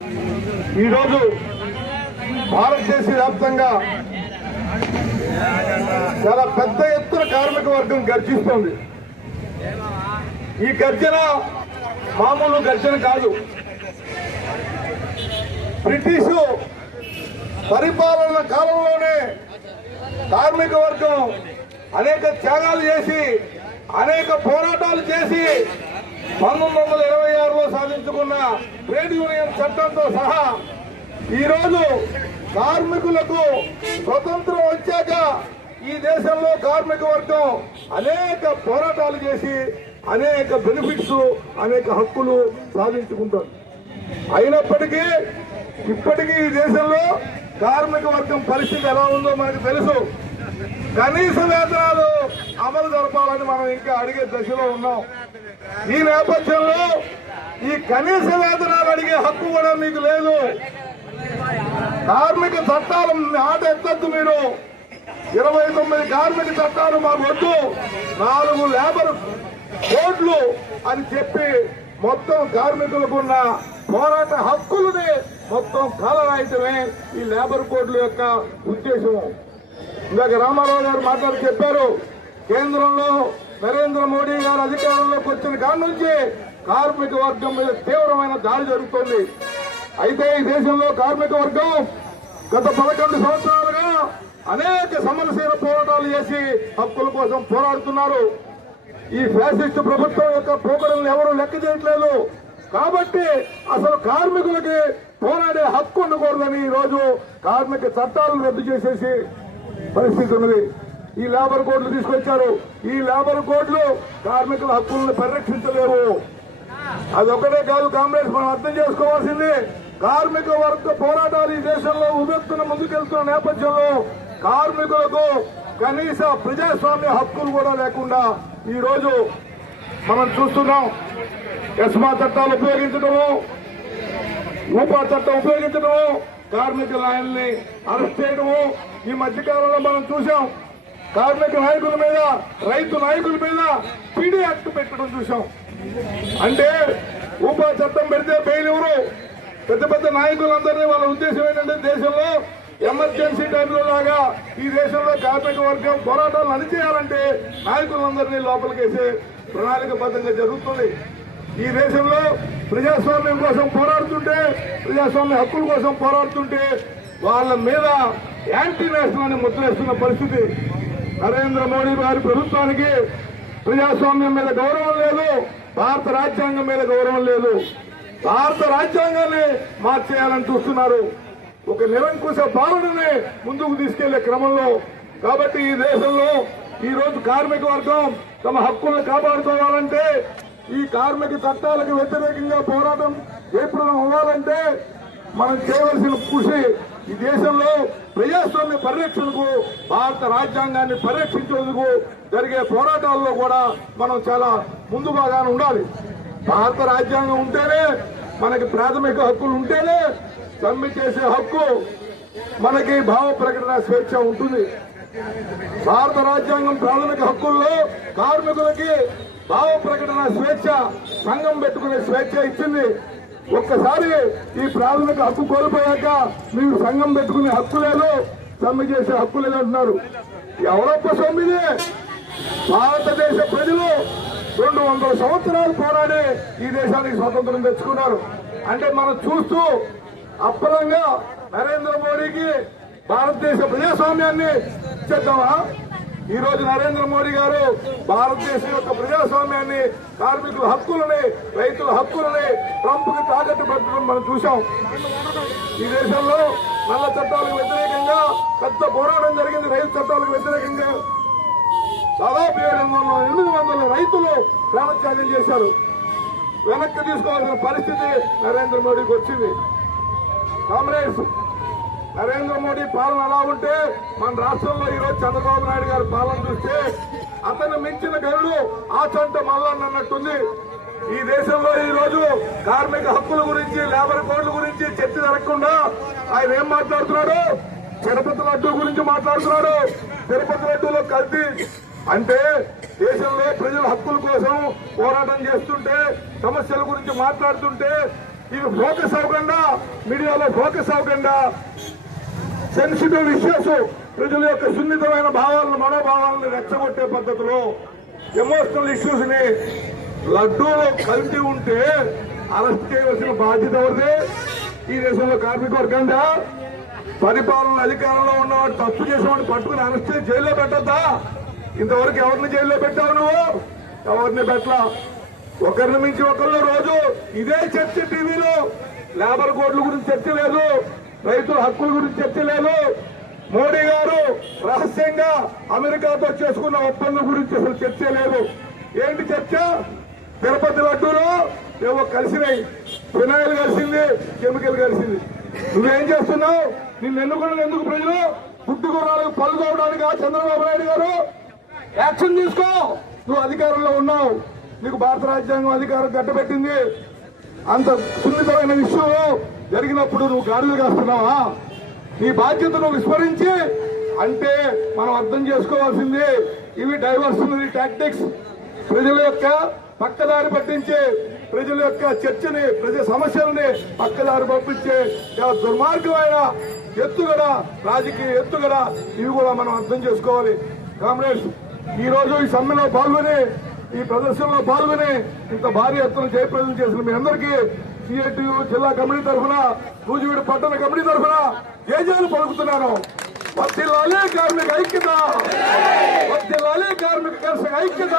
ఈరోజు భారతదేశ వ్యాప్తంగా చాలా పెద్ద ఎత్తున కార్మిక వర్గం గర్జిస్తోంది. ఈ గర్జన మామూలు గర్జన కాదు. బ్రిటిషు పరిపాలన కాలంలోనే కార్మిక వర్గం అనేక త్యాగాలు చేసి అనేక పోరాటాలు చేసి 1926లో సాధించుకున్న ట్రేడ్ యూనియన్ చట్టంతో సహా ఈరోజు కార్మికులకు స్వతంత్రం వచ్చాక ఈ దేశంలో కార్మిక వర్గం అనేక పోరాటాలు చేసి అనేక బెనిఫిట్స్ అనేక హక్కులు సాధించుకుంటుంది. అయినప్పటికీ ఇప్పటికీ ఈ దేశంలో కార్మిక వర్గం పరిస్థితి ఎలా ఉందో మనకు తెలుసు. కనీస వేతనాలు అమలు జరపాలని మనం ఇంకా అడిగే దశలో ఉన్నాం. ఈ నేపథ్యంలో ఈ కనీస వేతనాలు అడిగే హక్కు కూడా మీకు లేదు. కార్మిక చట్టాలు ఆట ఎత్తద్దు. మీరు 29 కార్మిక చట్టాలు మాకు వద్దు, 4 లేబర్ కోడ్లు అని చెప్పి మొత్తం కార్మికులకు ఉన్న పోరాట హక్కులని మొత్తం కాలరాయటమే ఈ లేబర్ కోడ్ల యొక్క ఉద్దేశం. ఇందాక రామారావు గారు మాట్లాడి చెప్పారు, కేంద్రంలో నరేంద్ర మోడీ గారు అధికారంలోకి వచ్చిన కాడి నుంచి కార్మిక వర్గం మీద తీవ్రమైన దాడి జరుగుతోంది. అయితే ఈ దేశంలో కార్మిక వర్గం గత 11 సంవత్సరాలుగా అనేక సమరశీల పోరాటాలు చేసి హక్కుల కోసం పోరాడుతున్నారు. ఈ ఫ్యాసిస్ట్ ప్రభుత్వం యొక్క పోకడలను ఎవరూ లెక్క చేయట్లేదు. కాబట్టి అసలు కార్మికులకి పోరాడే హక్కు ఉండకూడదని ఈ రోజు కార్మిక చట్టాలను రద్దు చేసేసి పరిస్థితి ఉన్నది. ఈ లేబర్ కోడ్లు తీసుకొచ్చారు. ఈ లేబర్ కోడ్లు కార్మికుల హక్కులను పరిరక్షించలేవు. అదొక్కటే కాదు కామ్రేడ్స్, మనం అర్థం చేసుకోవాల్సింది, కార్మిక వర్గ పోరాటాలు ఈ దేశంలో ఉవ్వెత్తున ముందుకెళ్తున్న నేపథ్యంలో కార్మికులకు కనీస ప్రజాస్వామ్య హక్కులు కూడా లేకుండా ఈ రోజు మనం చూస్తున్నాం. ఎస్మా చట్టాలు ఉపయోగించడము, ఊపా చట్టం ఉపయోగించడము, కార్మిక నాయకుల్ని అరెస్ట్ చేయడము ఈ మధ్యకాలంలో మనం చూసాం. కార్మిక నాయకుల మీద, రైతు నాయకుల మీద పీడీ యాక్ట్ పెట్టడం చూసాం. అంటే ఊపా చట్టం పెడితే బెయిల్ ఎవరు? పెద్ద పెద్ద నాయకులందరినీ వాళ్ళ ఉద్దేశం ఏంటంటే దేశంలో ఎమర్జెన్సీ టైంలో లాగా ఈ దేశంలో కార్మిక వర్గం పోరాటాలను అణిచేయాలంటే నాయకులందరినీ లోపలికేసే ప్రణాళికబద్ధంగా జరుగుతుంది. ఈ దేశంలో ప్రజాస్వామ్యం కోసం పోరాడుతుంటే, ప్రజాస్వామ్య హక్కుల కోసం పోరాడుతుంటే వాళ్ళ మీద యాంటీ నేషనల్ అని ముద్రేస్తున్న పరిస్థితి. నరేంద్ర మోడీ గారి ప్రభుత్వానికి ప్రజాస్వామ్యం మీద గౌరవం లేదు, భారత రాజ్యాంగం మీద గౌరవం లేదు. భారత రాజ్యాంగాన్ని మార్చేయాలని చూస్తున్నారు, ఒక నిరంకుశ పాలనని ముందుకు తీసుకెళ్లే క్రమంలో. కాబట్టి ఈ దేశంలో ఈ రోజు కార్మిక వర్గం తమ హక్కులను కాపాడుకోవాలంటే, ఈ కార్మిక చట్టాలకు వ్యతిరేకంగా పోరాటం జయప్రదం అవ్వాలంటే మనం చేయవలసిన కృషి ఈ దేశంలో ప్రజాస్వామ్య పరిరక్షణకు, భారత రాజ్యాంగాన్ని పరిరక్షించేందుకు జరిగే పోరాటాల్లో కూడా మనం చాలా ముందు బాగానే ఉండాలి. భారత రాజ్యాంగం ఉంటేనే మనకి ప్రాథమిక హక్కులు ఉంటేనే సమ్మె చేసే హక్కు, మనకి భావ ప్రకటన స్వేచ్ఛ ఉంటుంది. భారత రాజ్యాంగం ప్రాథమిక హక్కుల్లో కార్మికులకి భావ ప్రకటన స్వేచ్ఛ, సంఘం పెట్టుకునే స్వేచ్ఛ ఇచ్చింది. ఒక్కసారి ఈ ప్రాథమిక హక్కు కోల్పోయాక మీరు సంఘం పెట్టుకునే హక్కు లేదు, సమ్మె చేసే హక్కు లేదు అంటున్నారు. ఎవరొప్ప సొమ్మిది? భారతదేశ ప్రజలు 200 సంవత్సరాలు పోరాడి ఈ దేశానికి స్వతంత్రం తెచ్చుకున్నారు. అంటే మనం చూస్తూ అప్పలంగా నరేంద్ర మోడీకి భారతదేశ ప్రజాస్వామ్యాన్ని ఇచ్చేద్దామా? ఈ రోజు నరేంద్ర మోడీ గారు భారతదేశం యొక్క ప్రజాస్వామ్యాన్ని, కార్మికుల హక్కులని, రైతుల హక్కులని ట్రంప్ కి తాకట్టు పెట్టడం మనం చూశాం. ఈ దేశంలో నల్ల చట్టాలకు వ్యతిరేకంగా పెద్ద పోరాటం జరిగింది. రైతు చట్టాలకు వ్యతిరేకంగా దాదాపు 700-800 రైతులు ప్రాణత్యాగం చేశారు. వెనక్కి తీసుకోవాల్సిన పరిస్థితి నరేంద్ర మోడీకి వచ్చింది. కామ్రేడ్స్, నరేంద్ర మోడీ పాలన అలా ఉంటే మన రాష్ట్రంలో ఈరోజు చంద్రబాబు నాయుడు గారి పాలన చూస్తే అతను మించిన గరుడు ఆచంట మల్లన్న అన్నట్టుంది. ఈ దేశంలో ఈ రోజు కార్మిక హక్కుల గురించి, లేబర్ కోడ్ల గురించి చర్చ జరగకుండా ఆయన ఏం మాట్లాడుతున్నాడు? తిరుపతి లడ్డూ గురించి మాట్లాడుతున్నాడు. తిరుపతి లడ్డూలో కల్తీ అంటే దేశంలో ప్రజల హక్కుల కోసం పోరాటం చేస్తుంటే, సమస్యల గురించి మాట్లాడుతుంటే ఇది ఫోకస్ అవ్వకుండా, మీడియాలో ఫోకస్ అవ్వకుండా సెన్సిటివ్ ఇష్యూస్, ప్రజల యొక్క సున్నితమైన భావాలను, మనోభావాలను రెచ్చగొట్టే పద్ధతిలో ఎమోషనల్ ఇష్యూస్ ని లడ్డూలో కలిపి ఉంటే అరెస్ట్ చేయవలసిన బాధ్యత ఎవరిది? ఈ దేశంలో కార్మిక వర్గంగా పరిపాలన అధికారంలో ఉన్నవాడు తప్పు చేసేవాడిని పట్టుకుని అరెస్ట్ చేసి జైల్లో పెట్టద్దా? ఇంతవరకు ఎవరిని జైల్లో పెట్టావు నువ్వు? ఎవరిని పెట్టలా. ఒకరిని మించి ఒకళ్ళు రోజు ఇదే చర్చ టీవీలో. లేబర్ కోడ్ల గురించి చర్చ లేదు, రైతుల హక్కుల గురించి చర్చ లేదు. మోడీ గారు రహస్యంగా అమెరికాతో చేసుకున్న ఒప్పందం గురించి అసలు చర్చ లేదు. ఏంటి చర్చ? తిరుపతి లడ్డూలో ఏవో కలిసినాయి, ఫినాయిల్ కలిసింది, కెమికల్ కలిసింది. నువ్వేం చేస్తున్నావు? నిన్ను ఎన్నుకున్నది ఎందుకు ప్రజలు? పుట్టుకోవడానికి పళ్ళు తోవడానికి చంద్రబాబు నాయుడు గారు యాక్షన్ తీసుకో. నువ్వు అధికారంలో ఉన్నావు, నీకు భారత రాజ్యాంగం అధికారం గట్టబెట్టింది. అంత సున్నితమైన విషయం జరిగినప్పుడు నువ్వు గాడులు కాస్తున్నావా? నీ బాధ్యతను విస్మరించి అంటే మనం అర్థం చేసుకోవాల్సింది ఇవి డైవర్షనరీ టాక్టిక్స్. ప్రజల యొక్క పక్కదారి పట్టించే, ప్రజల యొక్క చర్చని, ప్రజల సమస్యలని పక్కదారి పంపించే చాలా దుర్మార్గమైన ఎత్తుగడ, రాజకీయ ఎత్తుగడ. ఇవి కూడా మనం అర్థం చేసుకోవాలి. కామ్రేడ్స్, ఈ రోజు ఈ సమ్మెలో పాల్గొని, ఈ ప్రదర్శనలో పాల్గొని ఇంత భారీ ఎత్తున జయప్రదం చేసిన మీ అందరికీ సిఐటియు జిల్లా కమిటీ తరఫున, నూజివీడు పట్టణ కమిటీ తరఫున జయజయలు పలుకుతున్నాను. వర్ధిల్లాలి కార్మిక ఐక్యత, వర్ధిల్లాలి కార్మిక కర్షక ఐక్యత.